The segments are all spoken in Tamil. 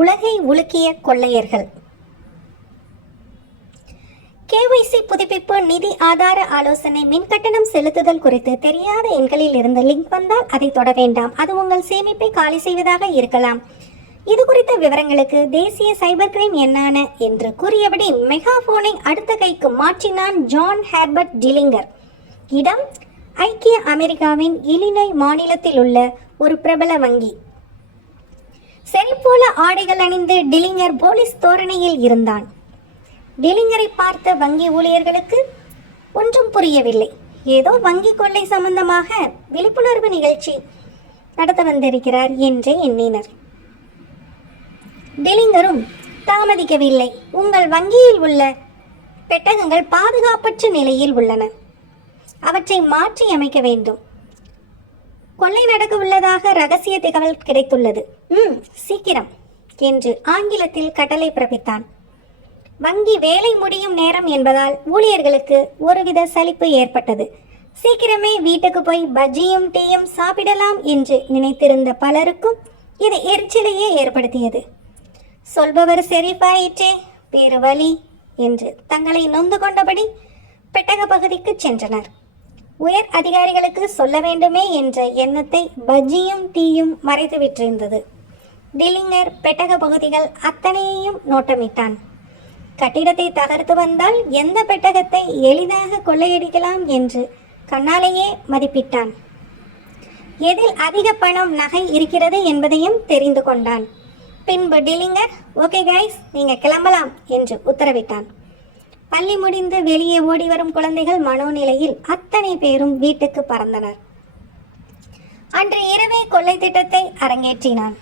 உலகை உலுக்கிய கொள்ளையர்கள். கேஒய்சி புதுப்பிப்பு நிதி ஆதார ஆலோசனை மின் கட்டணம் செலுத்துதல் குறித்து தெரியாத எண்களில் இருந்து லிங்க் வந்தால் அதை தொட வேண்டாம். அது உங்கள் சேமிப்பை காலி செய்வதாக இருக்கலாம். இது குறித்த விவரங்களுக்கு தேசிய சைபர் கிரைம் என்னான என்று கூறியபடி மெகாஃபோனை அடுத்த கைக்கு மாற்றினான் ஜான் ஹேர்பர்ட் டிலிங்கர். இடம் ஐக்கிய அமெரிக்காவின் இலினோய் மாநிலத்தில் உள்ள ஒரு பிரபல வங்கி. செறிப்போல ஆடைகள் அணிந்து டிலிங்கர் போலீஸ் தோரணையில் இருந்தான். டிலிங்கரை பார்த்த வங்கி ஊழியர்களுக்கு ஒன்றும் புரியவில்லை. ஏதோ வங்கி கொள்ளை சம்பந்தமாக விழிப்புணர்வு நிகழ்ச்சி நடத்த வந்திருக்கிறார் என்றே எண்ணினர். டிலிங்கரும் தாமதிக்கவில்லை. உங்கள் வங்கியில் உள்ள பெட்டகங்கள் பாதுகாப்பற்ற நிலையில் உள்ளன. அவற்றை மாற்றி அமைக்க வேண்டும். கொள்ளை நடக்க உள்ளதாக ரகசிய தகவல் கிடைத்துள்ளது. ம் சீக்கிரம் என்று ஆங்கிலத்தில் கட்டளை பிறப்பித்தான். வங்கி வேலை முடியும் நேரம் என்பதால் ஊழியர்களுக்கு ஒருவித சலிப்பு ஏற்பட்டது. சீக்கிரமே வீட்டுக்கு போய் பஜ்ஜியும் டீயும் சாப்பிடலாம் என்று நினைத்திருந்த பலருக்கும் இது எரிச்சலையே ஏற்படுத்தியது. சொல்பவர் செரிப்பாயிற்றே வேறு வழி என்று தங்களை நொந்து கொண்டபடி பெட்டக பகுதிக்கு சென்றனர். உயர் அதிகாரிகளுக்கு சொல்ல வேண்டுமே என்ற எண்ணத்தை பஜ்ஜியும் டீயும் மறைத்து விட்டிருந்தது. டில்லிங்கர் பெட்டக பகுதிகள் அத்தனையையும் நோட்டமிட்டான். கட்டிடத்தை தகர்த்து வந்தால் எந்த பெட்டகத்தை எளிதாக கொள்ளையடிக்கலாம் என்று கண்ணாலேயே மதிப்பிட்டான். எதில் அதிக பணம் நகை இருக்கிறது என்பதையும் தெரிந்து கொண்டான். பின்பு டிலிங்கர் ஓகே கைஸ் நீங்கள் கிளம்பலாம் என்று உத்தரவிட்டான். பள்ளி முடிந்து வெளியே ஓடி வரும் குழந்தைகள் மனோநிலையில் அத்தனை பேரும் வீட்டுக்கு பறந்தனர். அன்று இரவே கொள்ளை திட்டத்தை அரங்கேற்றினான்.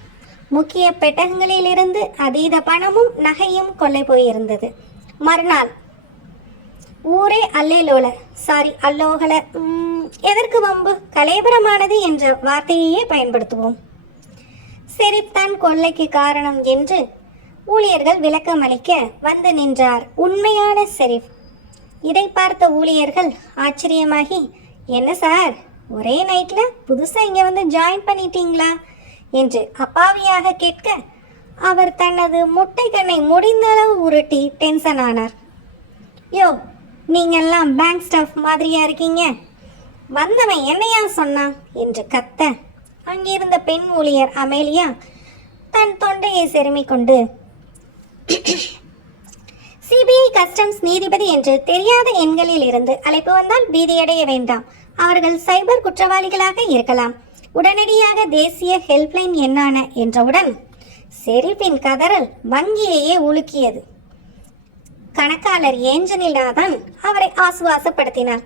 முக்கிய பெட்டகங்களிலிருந்து அதீத பணமும் நகையும் கொள்ளை போயிருந்தது. மறுநாள் ஊரே அல்லேலோல சாரி அல்லோகல எதற்கு வம்பு? கலேபரமானது என்ற வார்த்தையையே பயன்படுத்துவோம். செரிப்தான் கொள்ளைக்கு காரணம் என்று ஊழியர்கள் விளக்கமளிக்க வந்து நின்றார். உண்மையான செரிப் இதை பார்த்த ஊழியர்கள் ஆச்சரியமாகி என்ன சார் ஒரே நைட்ல புதுசா இங்க வந்து ஜாயின் பண்ணிட்டீங்களா? என்று அப்பாவியாக கேட்க அவர் தனது முட்டை கண்ணை முடிந்தளவு உருட்டி டென்ஷன் ஆனார். யோ நீங்கெல்லாம் பேங்க் ஸ்டாஃப் மாதிரியா இருக்கீங்க. வந்தவன் என்னையா சொன்னான்? என்று கத்த. அங்கிருந்த பெண் ஊழியர் அமேலியா தன் தொண்டையை செருமிக் கொண்டு சிபிஐ கஸ்டம்ஸ் நீதிபதி என்று தெரியாத எண்களில் இருந்து அழைப்பு வந்தால் பீதியடைய வேண்டாம். அவர்கள் சைபர் குற்றவாளிகளாக இருக்கலாம். உடனடியாக தேசிய ஹெல்ப்லைன் எண்ணான என்றவுடன் செரிப்பின் கதறல் வங்கியையே உலுக்கியது. கணக்காளர் ஏஞ்சலினா தான் அவரை ஆசுவாசப்படுத்தினார்.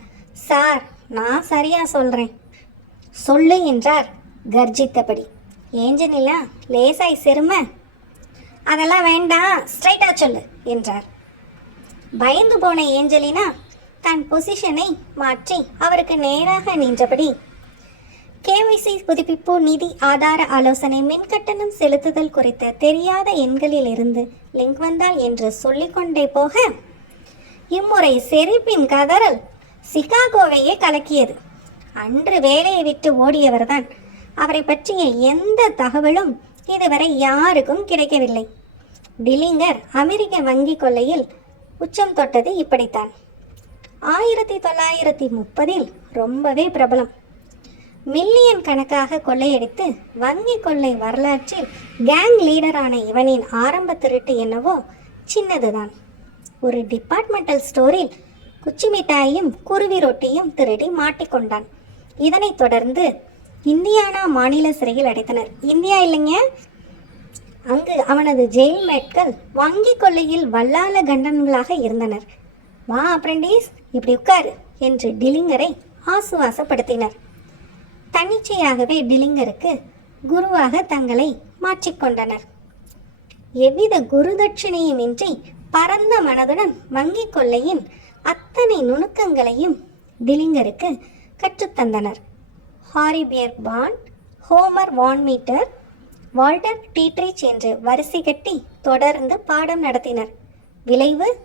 சார் நான் சரியா சொல்றேன். சொல்லு என்றார் கர்ஜித்தபடி. ஏஞ்சனிலா லேசாய் செரும. அதெல்லாம் வேண்டாம். ஸ்ட்ரைட்டாக சொல்லு என்றார். பயந்து போன ஏஞ்சலினா தன் பொசிஷனை மாற்றி அவருக்கு நேராக நின்றபடி கேஒய்சி புதுப்பிப்பு நிதி ஆதார ஆலோசனை மின்கட்டணம் செலுத்துதல் குறித்த தெரியாத எண்களில் இருந்து லிங்க் வந்தால் என்று சொல்லிக்கொண்டே போக இம்முறை செரிப்பின் கதறல் சிகாகோவையே கலக்கியது. அன்று வேலையை விட்டு ஓடியவர்தான். அவரை பற்றிய எந்த தகவலும் இதுவரை யாருக்கும் கிடைக்கவில்லை. டிலிங்கர் அமெரிக்க வங்கி கொள்ளையில் உச்சம் தொட்டது இப்படித்தான். ஆயிரத்தி தொள்ளாயிரத்தி முப்பதில் ரொம்பவே பிரபலம். மில்லியன் கணக்காக கொள்ளையடித்து வங்கி கொள்ளை வரலாற்றில் கேங் லீடரான இவனின் ஆரம்ப திருட்டு என்னவோ சின்னதுதான். ஒரு டிபார்ட்மெண்டல் ஸ்டோரில் குச்சி மிட்டாயும் குருவி ரொட்டியும் திருடி மாட்டிக்கொண்டான். இதனைத் தொடர்ந்து இந்தியானா மாநில சிறையில் அடைத்தனர். இந்தியா இல்லைங்க. அங்கு அவனது ஜெயில் மேட்கள் வங்கி கொள்ளையில் வல்லால கண்டன்களாக இருந்தனர். வா அப்ரெண்டிஸ் இப்படி உட்காரு என்று டிலிங்கரை ஆசுவாசப்படுத்தினர். தன்னிச்சையாகவே டிலிங்கருக்கு குருவாக தங்களை மாற்றிக்கொண்டனர் எவ்வித குருதட்சிணையுமின்றி பரந்த மனதுடன் வங்கி கொள்ளையின் அத்தனை நுணுக்கங்களையும் டிலிங்கருக்கு கற்றுத்தந்தனர். Harry Pier Pierpont Homer Van Meter Walter Dietrich என்று வரிசை கட்டி தொடர்ந்து பாடம் நடத்தினர். விளைவு?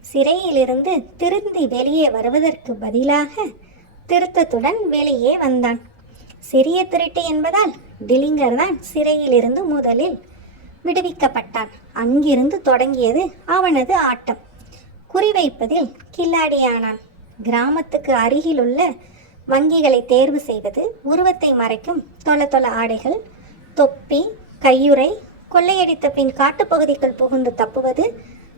சிறையிலிருந்து திருந்தி வெளியே வருவதற்கு பதிலாக திருத்தத்துடன் வெளியே வந்தான். சிறிய திருட்டு என்பதால் டிலிங்கர் தான் சிறையிலிருந்து முதலில் விடுவிக்கப்பட்டான். அங்கிருந்து தொடங்கியது அவனது ஆட்டம். குறிவைப்பதில் கில்லாடியானான். கிராமத்துக்கு அருகிலுள்ள வங்கிகளை தேர்வு செய்வது உருவத்தை மறைக்கும் தொல தொல ஆடைகள் தொப்பி கையுறை கொள்ளையடித்த பின் காட்டுப்பகுதிக்குள் புகுந்து தப்புவது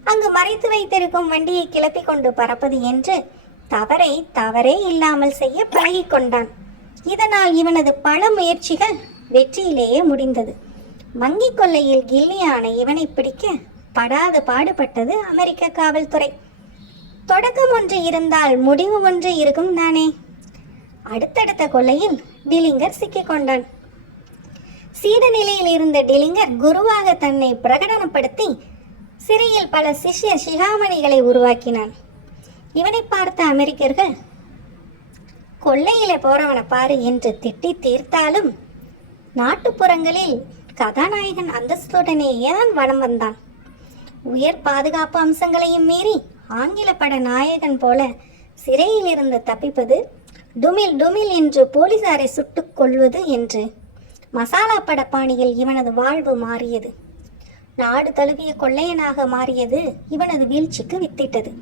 அங்கு மறைத்து வைத்திருக்கும் வண்டியை கிளப்பி கொண்டு பறப்பது என்று தவறை தவறே இல்லாமல் செய்ய பழகி கொண்டான். இதனால் இவனது பல முயற்சிகள் வெற்றியிலேயே முடிந்தது. வங்கி கொள்ளையில் கில்லியான இவனை பிடிக்க படாத பாடுபட்டது அமெரிக்க காவல்துறை. தொடக்கம் ஒன்று இருந்தால் முடிவு ஒன்று இருக்கும் தானே? அடுத்தடுத்த கொள்ளையில் டிலிங்கர் சிக்கிக் கொண்டான் சீத நிலையில் இருந்த டிலிங்கர் குருவாக தன்னை பிரகடனப்படுத்தி சிறையில் பல சிஷ்ய சிகாமணிகளை உருவாக்கினான். இவனை பார்த்த அமெரிக்கர்கள் கொள்ளையில போறவனை பாரு என்று திட்டி தீர்த்தாலும் நாட்டுப்புறங்களில் கதாநாயகன் அந்தஸ்துடனேயே தான் வலம் வந்தான்? உயர் பாதுகாப்பு அம்சங்களையும் மீறி ஆங்கில பட நாயகன் போல சிறையில் இருந்து தப்பிப்பது டுமில் டுமில் என்று போலீசாரை சுட்டுக் கொள்வது என்று. மசாலா பட பாணியில் இவனது வாழ்வு மாறியது. நாடு தழுவிய கொள்ளையனாக மாறியது இவனது வீழ்ச்சிக்கு வித்திட்டது.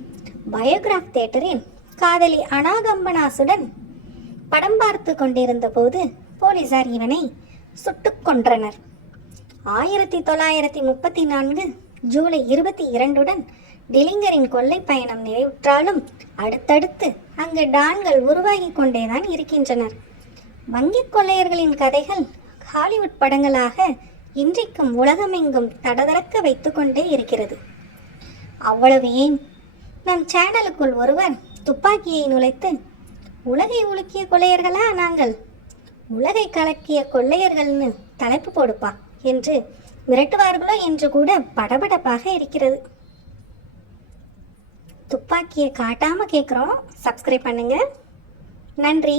பயோகிராஃப் தேட்டரில் காதலி அனாகம்பனாசுடன் படம் பார்த்து கொண்டிருந்த போது போலீசார் இவனை சுட்டுக் கொன்றனர். ஆயிரத்தி தொள்ளாயிரத்தி முப்பத்தி நான்கு ஜூலை இருபத்தி இரண்டுடன் டிலிங்கரின் கொள்ளை பயணம் நிறைவுற்றாலும் அடுத்தடுத்து அங்கு டான்கள் உருவாகி கொண்டேதான் இருக்கின்றனர். வங்கிக் கொள்ளையர்களின் கதைகள் ஹாலிவுட் படங்களாக இன்றைக்கும் உலகமெங்கும் தடதடக்க வைத்துக்கொண்டே இருக்கிறது. அவ்வளவு ஏன்? நம் சேனலுக்குள் ஒருவர் துப்பாக்கியை நுழைத்து உலகை உலுக்கிய கொள்ளையர்களா நாங்கள்? உலகை கலக்கிய கொள்ளையர்கள்னு தலைப்பு போடுப்பா என்று மிரட்டுவார்களோ என்று கூட படபடப்பாக இருக்கிறது. துப்பாக்கியை காட்டாமல் கேட்குறோம் சப்ஸ்கிரைப் பண்ணுங்கள் நன்றி.